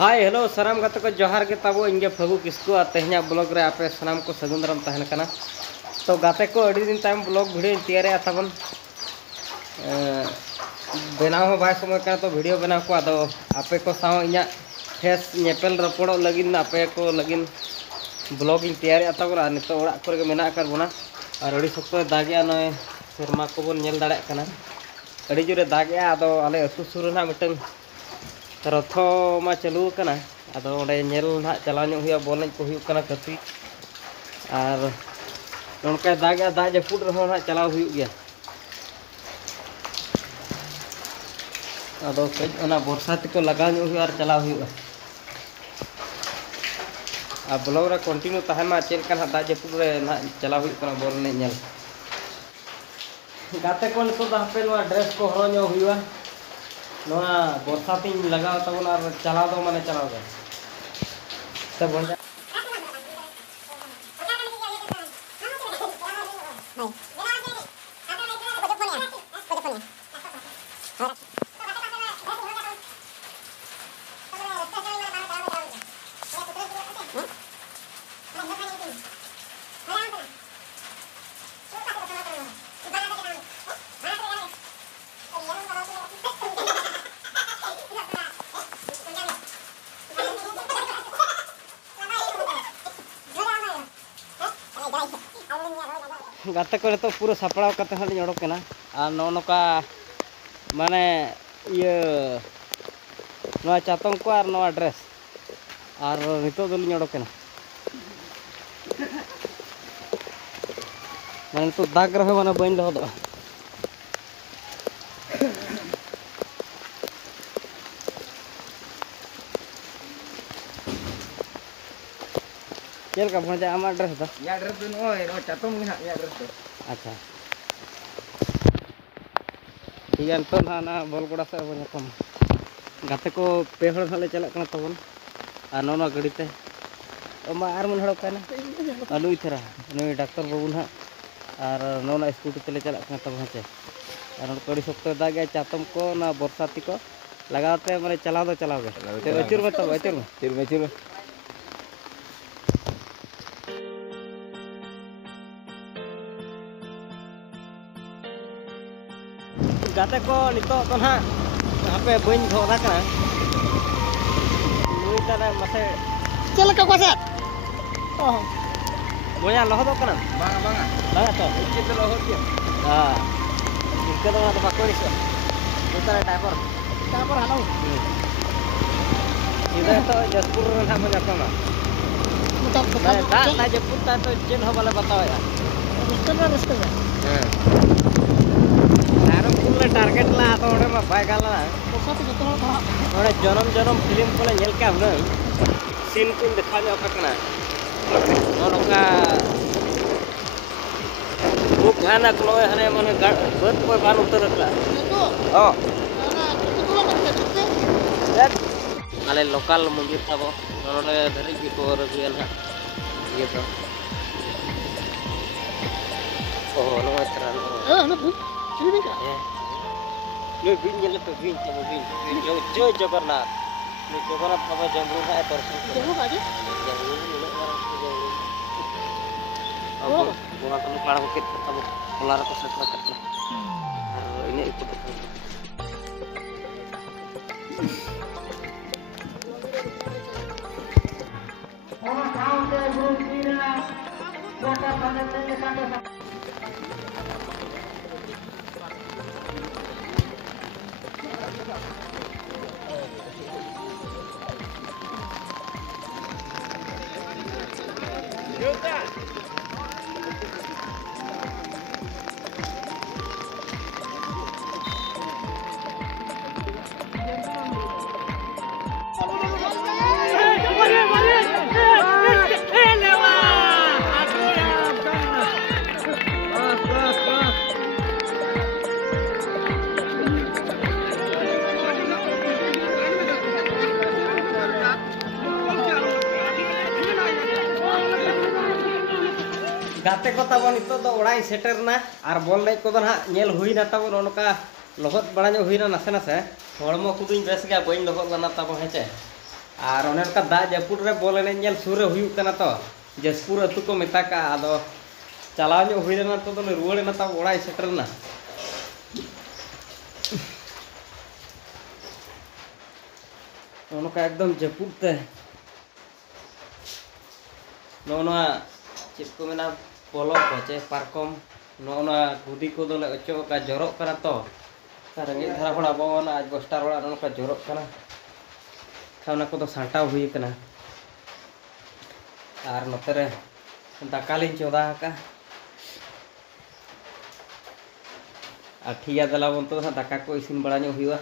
hi hello सनाम गाते को जोहार के ताबो इंगे फगु किसको तेहना ब्लॉग रे आपे सनाम को सगुन दाराम तहन कना तो गाते को अड़ी दिन टाइम ब्लॉग वीडियो तैयार ताबन बनाव हो भाई समय का तो वीडियो बनाव को आदो आपे को साव इना फेस नेपेल रपड़ो लगिन आपे को लगिन ब्लॉग इन तैयार ताबन नितो ओड़ा करे मेना कर बोना और अड़ी सप्तो दागे नय सेरमा को बोन नेल दाड़े कना अड़ी जोरे दागे आदो आले असु सुर ना मिटन रथो मा चालू कना आदो ओडे नेल ना चलाव ᱧᱚᱜ हुआ बॉल को हुई कना कति और नोनका दागे दा जपुड रहो ना चलाव हुई गया आदो कज ओना बरसात को लगाव ᱧᱚᱜ हुआ और चलाव हुआ आ ब्लॉग रे कंटिन्यू तहमा चेल कना दा जपुड रे ना चलाव हुई कना बॉल ने नेल गाते को नितो दा हपे नो ड्रेस को हरो ᱧᱚᱜ हुआ नोना बरसाती लगाव तबन और चलाव दो माने चलाव दो तब बोल गाते को तो पूरा सापड़ाव करते हली ओडोकना और नोका माने ये नोआ चातम को और नोआ ड्रेस और नितो दली ओडोकना माने तो दाग रहे माने बइन दो चल का भजा आमा ड्रेस दो या ड्रेस दो नो चातम ना या ड्रेस दो अच्छा ठीक है तो ना बलगोड़ा से बन कम गाते को पे हड़ हले चला कना तबन आ नोना गड़ी ते ओमा आर मन हड़ कना अलुई थरा नई डॉक्टर बाबू ना और नोना स्कूटी तेले चला कना तब हचे और कड़ी सप्ताह दागे चातम को ना बरसाती को लगाते माने चलाव दो चलाव गए अचुर में तब अचुर में गाते को नितो तो ना पे बन धोना कना नुई तारे मसे चल का कोसे बोया लहदो कना बांगा तो इके तो लहद के हां इके तो ना बाको रिस उतारे टाइपर हालो इधर तो जसपुर ना हो जाता ना ना जसपुर तो चेन हो वाला बताओ यार रस्ते हां टारगेट ला तो ओडे मा बाय गाला ओडे जनम फिल्म को नेल का हमने सीन को दिखा नो कतना नोका बुक गाना को हने माने बत को बान उतर रखला ओ आले लोकल मंदिर थाबो नोडे धरि की को रबियल हा ये तो ओ नो तरह ना ये बिन जले पे बिन जो जगन्नाथ बाबा जंगल है दर्शन बाजी अब बोला तो काड़ा के तब पोलार को सेट करते और इने इको और साउंड दे ग्रुप पीरा गोटा बदलते के साथ गाते को तब नितो तो ओड़ाई सेटरना और बॉल नहीं को ना नेल हुईना तब नोका लहद बड़ा हुईना नासे नासे हड़मो कुदुኝ बेस गया बइन लहद लना तब हेचे और ओने का दा जपुर रे बॉल एने नेल सुर रे हुयु कना तो जसपुर अतु को मेता का आदो चलाव जो हुई ना तो रुआड़ ना तब ओड़ा सेटरना का एकदम जपुर ते नोना चेक को मेना पोलो को चे पारकम नोना गुदी को दोले अचो का जरक कना तो रंगे धारा होड़ा बोन आज बस्टार होड़ा नोका जरक कना खाना को तो सांटाव हुई कना और नतरे दाका लिंग चोदा का और ठीक है दला बन तो दाका को इसिन बड़ा हुआ